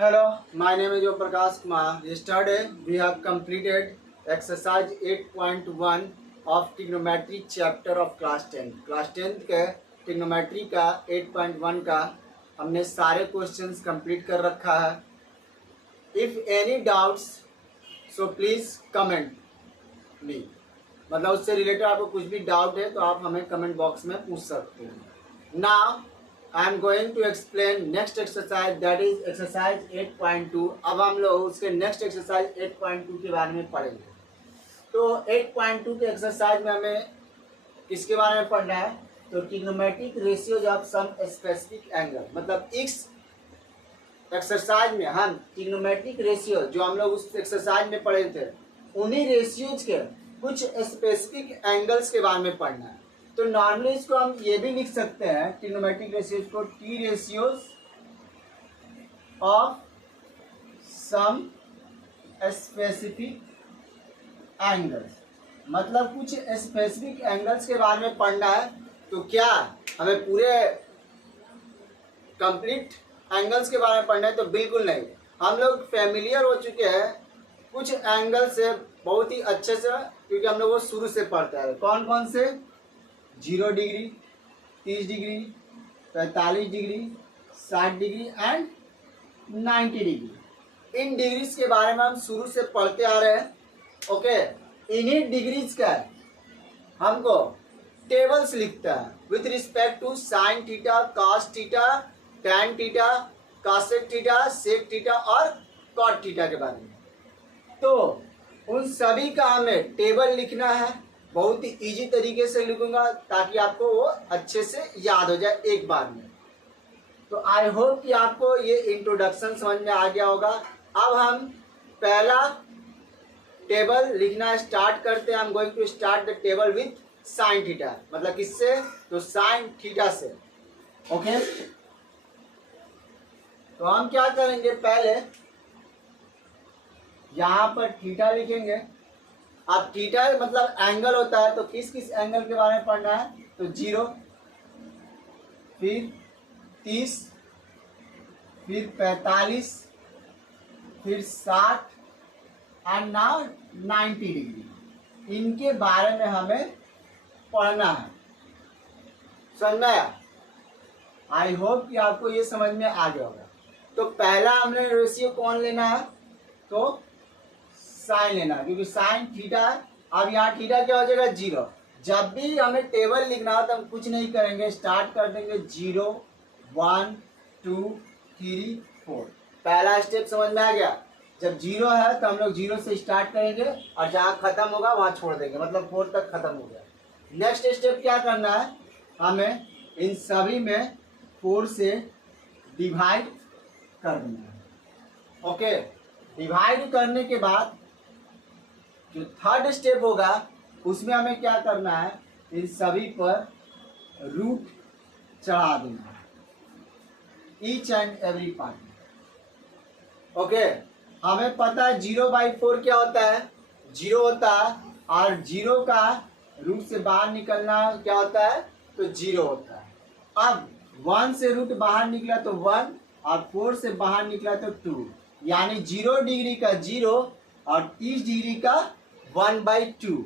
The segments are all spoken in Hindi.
Hello, my name is Prakash Kumar. Yesterday we have completed exercise 8.1 of trigonometry chapter of class 10. Class 10 के trigonometry का 8.1 का हमने सारे questions complete कर रखा है. If any doubts, so please comment me. मतलब उससे रिलेटेड आपको कुछ भी डाउट है तो आप हमें कमेंट बॉक्स में पूछ सकते हैं. Now I am going to explain next exercise, that is exercise 8.2. अब हम लोग उसके next exercise 8.2 के बारे में पढ़ेंगे. तो 8.2 के एक्सरसाइज में हमें किसके बारे में पढ़ना है? तो trigonometric ratios of some specific angle. मतलब इस एक्सरसाइज में हम ट्रिग्नोमेट्रिक रेशियो जो हम लोग उस एक्सरसाइज में पढ़े थे उन्हीं रेशियोज के कुछ स्पेसिफिक एंगल्स के बारे में पढ़ना है. तो नॉर्मली इसको हम ये भी लिख सकते हैं ट्रिग्नोमेट्रिक रेशियोज को T ratios of some specific angles. मतलब कुछ स्पेसिफिक एंगल्स के बारे में पढ़ना है. तो क्या हमें पूरे कंप्लीट एंगल्स के बारे में पढ़ना है? तो बिल्कुल नहीं. हम लोग फेमिलियर हो चुके हैं कुछ एंगल से बहुत ही अच्छे से, क्योंकि हम लोग वो शुरू से पढ़ते हैं. कौन कौन से? 0 degree, 30 degree, 45 degree, 60 degree and 90 degree. In degrees के बारे में हम शुरू से पढ़ते आ रहे हैं. ओके, इन्हीं डिग्रीज का हमको टेबल्स लिखता है with respect to sine theta, cos theta, tan theta, cosec theta, sec theta और कॉट थीटा के बारे में. तो उन सभी का हमें टेबल लिखना है. बहुत ही इजी तरीके से लिखूंगा ताकि आपको वो अच्छे से याद हो जाए एक बार में. तो आई होप कि आपको ये इंट्रोडक्शन समझ में आ गया होगा. अब हम पहला टेबल लिखना स्टार्ट करते हैं. I am going to start the table with sine theta. मतलब किससे? तो साइन थीटा से. ओके, तो हम क्या करेंगे, पहले यहां पर थीटा लिखेंगे. अब थीटा मतलब एंगल होता है. तो किस किस एंगल के बारे में पढ़ना है? तो 0, फिर 30, फिर 45, फिर 60 एंड नाउ 90 डिग्री. इनके बारे में हमें पढ़ना है. समझ में आया? आई होप कि आपको ये समझ में आ गया होगा. तो पहला हमने रेशियो कौन लेना है? तो साइन लेना, क्योंकि साइन थीटा है. अब यहाँ थीटा क्या हो जाएगा? 0. जब भी हमें टेबल लिखना हो तो हम कुछ नहीं करेंगे, स्टार्ट कर देंगे 0, 1, 2, 3, 4. पहला स्टेप समझ में आ गया. जब 0 है तो हम लोग 0 से स्टार्ट करेंगे और जहाँ खत्म होगा वहाँ छोड़ देंगे. मतलब 4 तक खत्म हो गया. नेक्स्ट स्टेप क्या करना है? हमें इन सभी में 4 से डिवाइड कर देना है. ओके, डिवाइड करने के बाद जो थर्ड स्टेप होगा उसमें हमें क्या करना है? इन सभी पर रूट चढ़ा देना है, each and every part. Okay, हमें पता है 0/4 क्या होता है? 0 होता है. और 0 का रूट से बाहर निकलना क्या होता है? तो 0 होता है. अब 1 से रूट बाहर निकला तो 1 और 4 से बाहर निकला तो 2. यानी 0 डिग्री का 0 और 30 डिग्री का 1/2.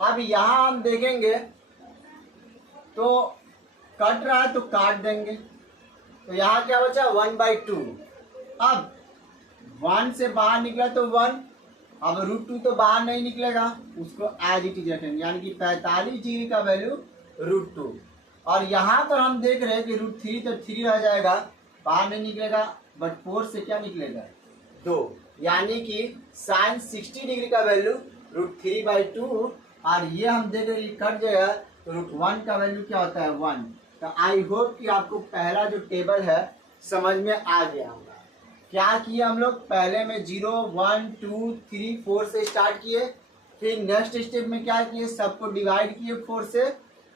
अब यहाँ हम देखेंगे तो कट रहा है तो काट देंगे. तो यहाँ क्या बचा? 1/2. अब 1 से बाहर निकला तो 1. अब √2 तो बाहर नहीं निकलेगा, उसको एज इट इज रखेंगे. यानी कि 45 डिग्री का वैल्यू √2. और यहाँ पर हम देख रहे हैं कि √3 तो 3 रह जाएगा, बाहर नहीं निकलेगा. बट 4 से क्या निकलेगा? 2. यानी कि साइन 60 डिग्री का वैल्यू √3/2. और ये हम देख रहे हैं कट जाएगा तो √1 का वैल्यू क्या होता है? 1. तो आई होप कि आपको पहला जो टेबल है समझ में आ गया होगा. क्या किया हम लोग? पहले में 0, 1, 2, 3, 4 से स्टार्ट किए. फिर नेक्स्ट स्टेप में क्या किए? सबको डिवाइड किए 4 से.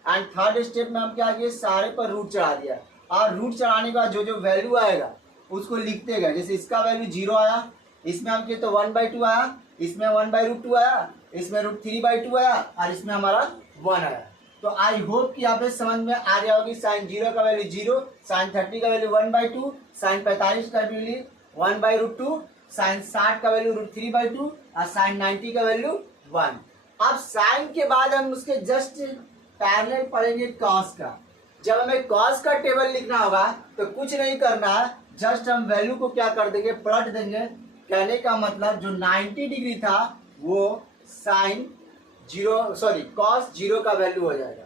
एंड थर्ड स्टेप में हम क्या किए? सारे पर रूट चढ़ा दिया. और रूट चढ़ाने के बाद जो जो वैल्यू आएगा उसको लिखते गए. जैसे इसका वैल्यू 0 आया, इसमें हम किए तो 1/2 आया, इसमें 1/√2 आया, इसमें √3/2 आया और इसमें हमारा 1 आया. तो आई होप कि आप समझ में आ गया होगी साइन 0 का वैल्यू 0, साइन 30 का वैल्यू 1/2, साइन 45 का वैल्यू 1/√2, साइन 60 का वैल्यू √3/2 और साइन 90 का वैल्यू 1। अब साइन के बाद हम उसके जस्ट पैरेलल पढ़ेंगे कॉस का। जब हमें कॉस का टेबल लिखना होगा तो कुछ नहीं करना है, जस्ट हम वैल्यू को क्या कर देंगे, पलट देंगे। कहने का मतलब जो 90 डिग्री था वो साइन कॉस 0 का वैल्यू हो जाएगा,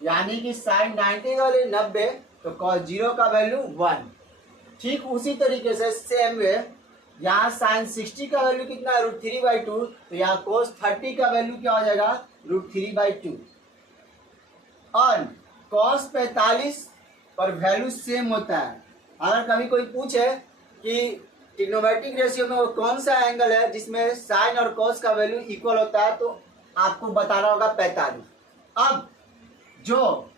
यानी कि साइन 90 का वैल्यू 90 तो कॉस 0 का वैल्यू 1। ठीक उसी तरीके से सेम वे यहाँ साइन 60 का वैल्यू कितना है, √3/2, तो यहाँ कोस 30 का वैल्यू क्या हो जाएगा, √3/2। और कॉस 45 पर वैल्यू सेम होता है। अगर कभी कोई पूछे कि ट्रिग्नोमेट्रिक रेशियो में वो कौन सा एंगल है जिसमें साइन और कॉस का वैल्यू इक्वल होता है, तो आपको बताना होगा 45। अब जो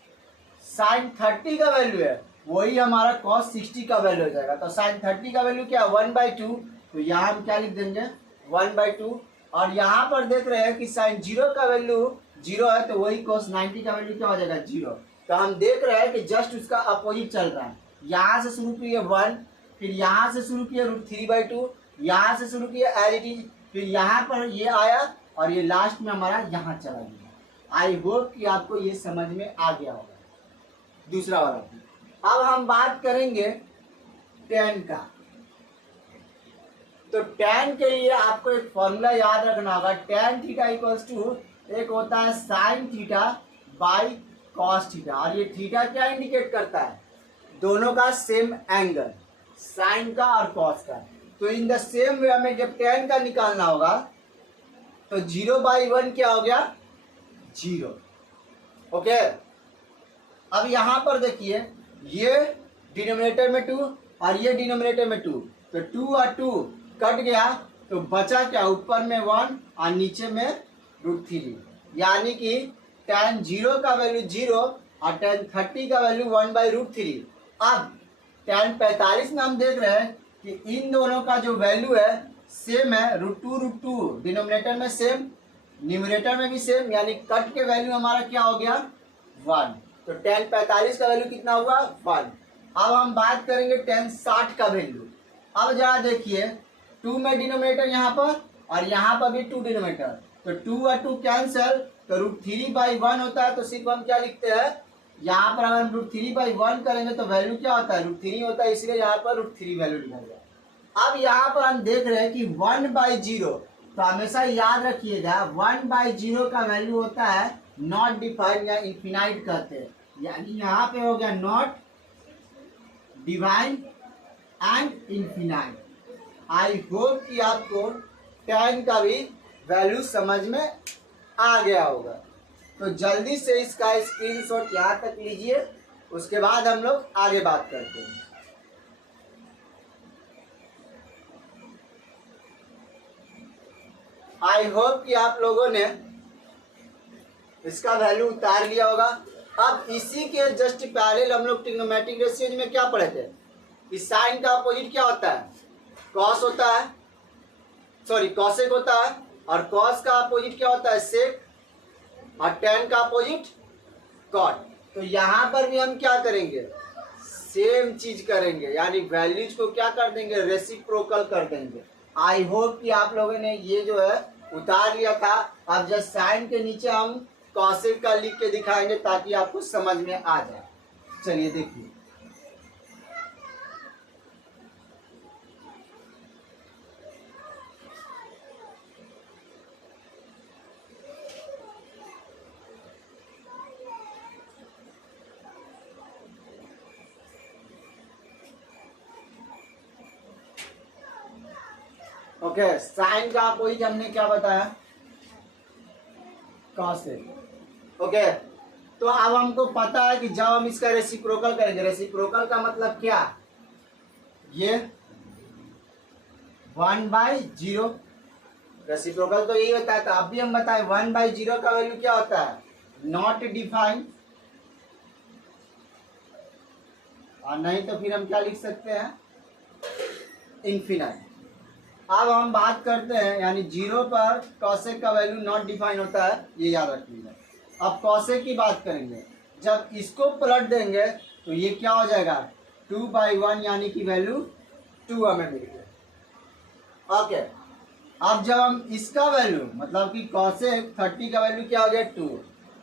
साइन 30 का वैल्यू है वही हमारा कॉस 60 का वैल्यू हो जाएगा। तो साइन 30 का वैल्यू क्या, 1/2, तो यहाँ हम क्या लिख देंगे, 1/2। और यहाँ पर देख रहे हैं कि साइन 0 का वैल्यू 0 है, तो वही कॉस 90 का वैल्यू क्या हो जाएगा, 0। तो हम देख रहे हैं कि जस्ट उसका अपोजिट चल रहा है। यहाँ से शुरू किए 1, फिर यहाँ से शुरू किए √3/2, यहाँ से शुरू किए एज इट इज, फिर यहाँ पर ये आया और ये लास्ट में हमारा यहाँ चला गया। आई होप कि आपको ये समझ में आ गया होगा। दूसरा वाला, अब हम बात करेंगे tan का। तो tan के लिए आपको एक फॉर्मूला याद रखना होगा, tan थीटा इक्वल्स टू एक होता है sine theta by cos theta. और ये थीटा क्या इंडिकेट करता है, दोनों का सेम एंगल, साइन का और कॉस का। तो इन द सेम वे हमें जब tan का निकालना होगा तो 0/1 क्या हो गया, 0। ओके, अब यहाँ पर देखिए ये डिनोमिनेटर में 2 और ये डिनोमिनेटर में 2, तो 2 और 2 कट गया, तो बचा क्या, ऊपर में 1 और नीचे में √3, यानी कि tan 0 का वैल्यू 0 और tan 30 का वैल्यू 1/√3। अब tan 45 में हम देख रहे हैं कि इन दोनों का जो वैल्यू है सेम है, √2 डिनोमिनेटर में सेम, न्यूमरेटर में भी सेम, यानी कट के वैल्यू हमारा क्या हो गया, 1। तो tan 45 का वैल्यू कितना हुआ, 1। अब हम बात करेंगे tan 60 का वैल्यू। अब जरा देखिए 2 में डिनोमिनेटर यहाँ पर और यहाँ पर भी 2 डिनोमिनेटर, तो 2 और 2 कैंसिल, तो √3/1 होता है। तो सिर्फ हम क्या लिखते हैं, यहाँ पर अगर हम √3/1 करेंगे तो वैल्यू क्या होता है, √3 होता है, इसलिए यहाँ पर √3 वैल्यू लिखा गया। अब यहाँ पर हम देख रहे हैं कि 1/0, तो हमेशा याद रखिएगा 1/0 का वैल्यू होता है नॉट डिफाइंड या इन्फिनाइट कहते हैं, यानी यहाँ पे हो गया not divine and infinite. I hope कि आपको tan का भी वैल्यू समझ में आ गया होगा। तो जल्दी से इसका स्क्रीनशॉट यहाँ तक लीजिए, उसके बाद हम लोग आगे बात करते हैं। आई होप कि आप लोगों ने इसका वैल्यू उतार लिया होगा। अब इसी के जस्ट पैरेलल हम लोग ट्रिग्नोमेट्रिक रेशियो में क्या पढ़े थे कि साइन का अपोजिट क्या होता है, कॉस होता है, सॉरी कॉसेक होता है, और कॉस का अपोजिट क्या होता है, सेक, और tan का अपोजिट कॉट। तो यहाँ पर भी हम क्या करेंगे, सेम चीज करेंगे, यानी वैल्यूज को क्या कर देंगे, रेसिप्रोकल कर देंगे। आई होप कि आप लोगों ने ये जो है उतार लिया था। अब जस्ट साइन के नीचे हम कॉसेक का लिख के दिखाएंगे ताकि आपको समझ में आ जाए। चलिए देखिए, ओके, साइन का अपोजिट हमने क्या बताया, कॉसेक। ओके, तो अब हमको पता है कि जब हम इसका रेसिप्रोकल करेंगे, रेसिप्रोकल का मतलब क्या, ये 1/0 रेसिप्रोकल तो यही होता है। तो अब भी हम बताएं 1/0 का वैल्यू क्या होता है, नॉट डिफाइंड, और नहीं तो फिर हम क्या लिख सकते हैं, इन्फिनाइट। अब हम बात करते हैं, यानी 0 पर कॉसेक का वैल्यू नॉट डिफाइन होता है, ये याद रखिएगा। अब कॉसेक की बात करेंगे, जब इसको पलट देंगे तो ये क्या हो जाएगा, 2/1, यानी कि वैल्यू 2 हमें मिल गया। ओके, अब जब हम इसका वैल्यू मतलब कि कॉसेक 30 का वैल्यू क्या हो गया 2,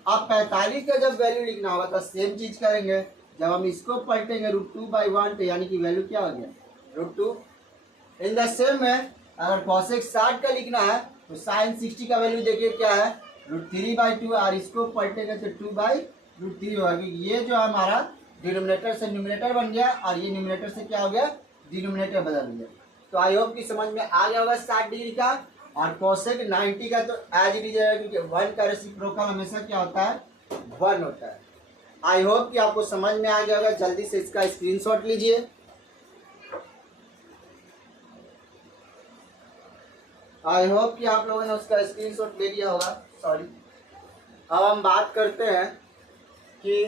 अब 45 का जब वैल्यू लिखना होगा तो सेम चीज करेंगे। जब हम इसको पलटेंगे √2/1 तो यानी कि वैल्यू क्या हो गया √2। इन द सेम में अगर कॉसेक 60 का लिखना है तो साइन 60 का वैल्यू देखिए क्या है √3/2, और इसको पलटेंगे तो 2/√3 होगा, क्योंकि ये जो हमारा डिनोमिनेटर से न्यूमरेटर बन गया और ये न्यूमरेटर से क्या हो गया डिनोमिनेटर बदल गया। तो आई होप की समझ में आ गया होगा 60 डिग्री का। और कोसेक 90 का तो एज इट इज है, क्योंकि 1 का रेसिप्रोकल हमेशा क्या होता है 1 होता है। आई होप कि आपको समझ में आ गया होगा। जल्दी से इसका स्क्रीनशॉट लीजिए। आई होप कि आप लोगों ने उसका स्क्रीनशॉट ले लिया होगा। सॉरी, अब हम बात करते हैं कि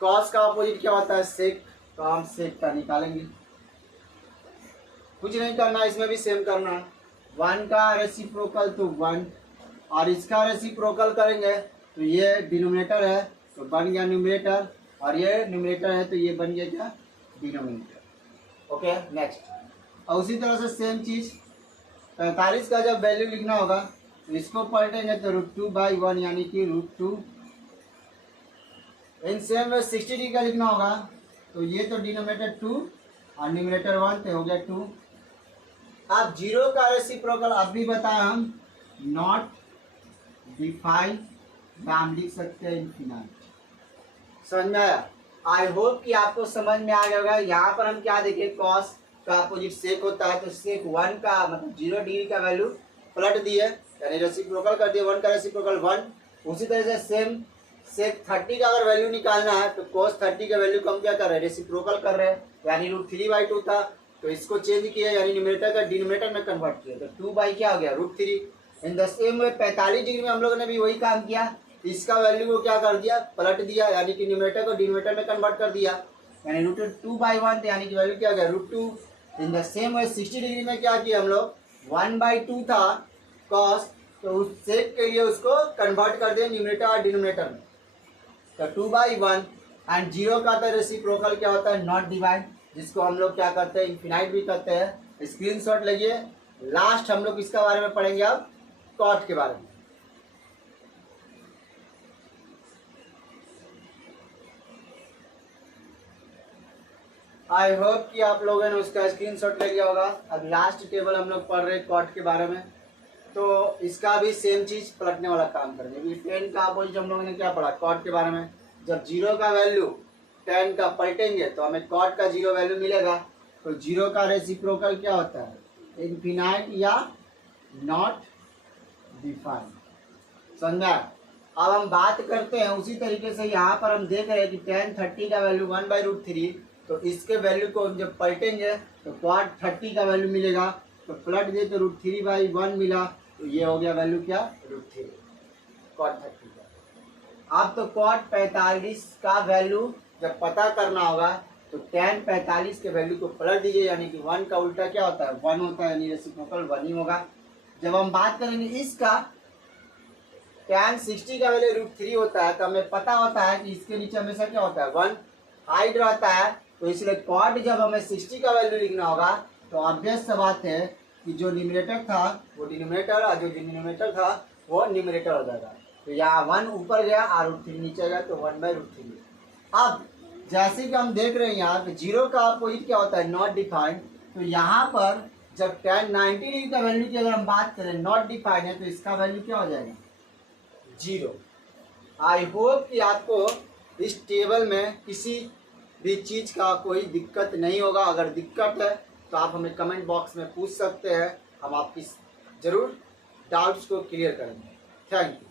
कॉस का अपोजिट क्या होता है सेक। तो हम सेक का निकालेंगे, कुछ नहीं करना, इसमें भी सेम करना है। 1 का रेसिप्रोकल तो 1 और इसका रेसिप्रोकल करेंगे तो ये डिनोमिनेटर है तो बन गया न्यूमरेटर, और ये न्यूमरेटर है तो ये बन गया क्या डिनोमिनेटर। Okay next. और उसी तरह से सेम चीज 45 का जब वैल्यू लिखना होगा तो इसको पलटेंगे तो √2/1 यानी कि √2। इन सेम में 60 डिग्री का लिखना होगा तो ये तो डिनोमिनेटर 2 और न्यूमरेटर 1 तो हो गया 2। अब 0 का रेसिप्रोकल अब भी बताया हम नॉट डिफाइन, नाम लिख सकते हैं इनफिनाइट। समझ में आया? आई होप कि आपको समझ में आ गया होगा। यहाँ पर हम क्या देखें कॉस का अपोजिट सेक होता है तो सेक 1 का मतलब 0 डिग्री का वैल्यू पलट दिए यानी रेसिप्रोकल कर दिए, 1 का रेसिप्रोकल 1। उसी तरह से सेम सेक 30 का अगर वैल्यू निकालना है तो कोस 30 का वैल्यू को हम क्या कर रहे हैं रेसिप्रोकल कर रहे हैं, यानी √3/2 था तो इसको चेंज किया यानी न्यूमरेटर का डिनोमिनेटर में कन्वर्ट किया तो 2 बाई क्या हो गया √3। In the same way 45 degree में हम लोगों ने भी वही काम किया, इसका वैल्यू को क्या कर दिया पलट दिया यानी कि न्यूमरेटर को डिनोमिनेटर में कन्वर्ट कर दिया यानी √2/1 यानी कि वैल्यू क्या हो गया √2। In the same way 60 degree में क्या किया हम लोग 1/2 था कॉस तो उस सेक के लिए उसको कन्वर्ट कर दिया न्यूमरेटर और डिनोमिनेटर में तो 2/1। एंड 0 का तो रेसिप्रोकल क्या होता है नॉट डिवाइड, जिसको हम लोग क्या करते हैं इनफिनाइट भी करते हैं। स्क्रीनशॉट लगिए। लास्ट हम लोग इसका बारे में पढ़ेंगे अब कॉट के बारे में। आई होप कि आप लोगों ने उसका स्क्रीनशॉट ले लिया होगा। अब लास्ट टेबल हम लोग पढ़ रहे हैं कॉट के बारे में, तो इसका भी सेम चीज पलटने वाला काम करेंगे। 10 का अपोजिट हम लोगों ने क्या पढ़ा कॉट के बारे में। जब 0 का वैल्यू 10 का पलटेंगे तो हमें कॉट का 0 वैल्यू मिलेगा। तो 0 का रेसिप्रोकल क्या होता है इनफिनाइट या नॉट डिफाइंड। समझा? अब हम बात करते हैं उसी तरीके से यहाँ पर हम देख रहे हैं कि tan 30 का वैल्यू 1/√3 तो इसके वैल्यू को हम जब पलटेंगे तो cot 30 का वैल्यू मिलेगा तो पलट दिए तो √3/1 मिला तो ये हो गया वैल्यू क्या √3 cot 30 का। अब तो cot 45 का वैल्यू जब पता करना होगा तो tan 45 के वैल्यू को पलट दीजिए यानी कि 1 का उल्टा क्या होता है 1 होता है यानी रेसिप्रोकल 1 ही होगा। जब हम बात करेंगे इसका tan 60 का वैल्यू √3 होता है तो हमें पता होता है कि इसके नीचे हमेशा क्या होता है 1 हाइड रहता है तो इसलिए cot जब हमें 60 का वैल्यू लिखना होगा तो ऑब्वियस सा बात है कि जो न्यूमरेटर था वो डिनोमिनेटर और जो डिनोमिनेटर था वो न्यूमरेटर हो जाएगा। तो यहाँ 1 ऊपर गया और √3 नीचे गया तो 1/√3। अब जैसे कि हम देख रहे हैं यहाँ पे 0 का अपोजिट क्या होता है नॉट डिफाइंड, तो यहाँ पर जब tan 90 डिग्री का वैल्यू की अगर हम बात करें नॉट डिफाइंड है तो इसका वैल्यू क्या हो जाएगा 0। आई होप कि आपको इस टेबल में किसी भी चीज़ का कोई दिक्कत नहीं होगा। अगर दिक्कत है तो आप हमें कमेंट बॉक्स में पूछ सकते हैं, हम आपकी ज़रूर डाउट्स को क्लियर करेंगे। Thank you.